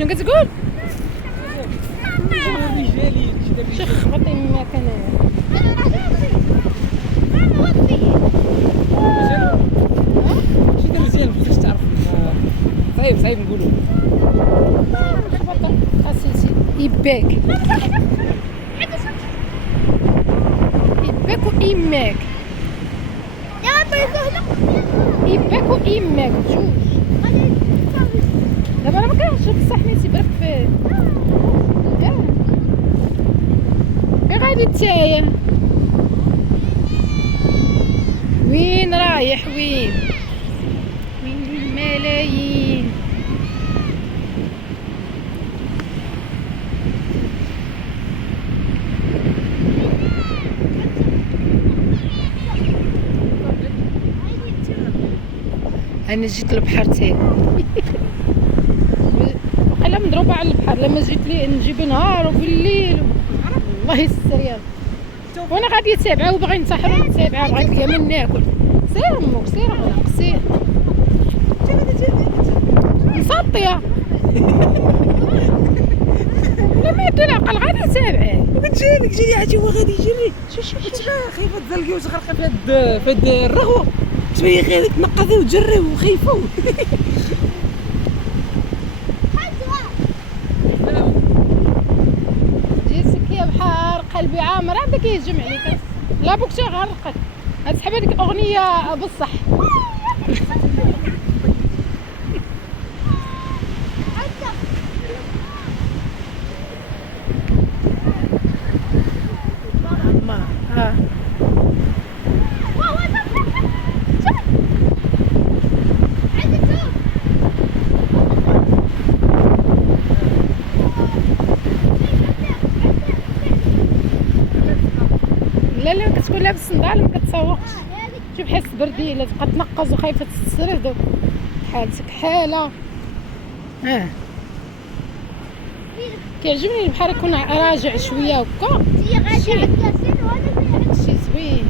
شنو كتقول؟ رجالي شي خبطي ما كان شي دير الرجال باش تعرف صعيب نقولوا خبطه اساسي يباك وإيماك يباك وإيماك بجوج دابا راه مكانش بصح ملي تيبرك في كاع غادي نتايا وين رايح وين الملايين انا جيت للبحر تاعي وقيلا مضروبه على البحر لما جيت لي نجيب نهار وفي الليل الله يستر يلا وانا غادي تابعه وباغي نسحر نتابعها بغيت كامل ناكل سير امك سير غنق سير مسطيه لا ما يدير العقل غادي نتابعه وكتجيلك جيلي عادي هو غادي يجري شوف خايفه تزلقي وتغرقي في هاد الرغوه شويه غير تنقذي وتجري وخايفه جيتك يا بحر قلبي عامر هذا كيهجم عليك لا بوك شي غرقك اسحب هذيك الاغنيه بصح ما ها لا كتكون لابس النضال ما كتسوقش شوف حس برديله تبقى تنقز وخايفه تسترد حالتك حاله كيعجبني البحر يكون راجع شويه هكا شي زوين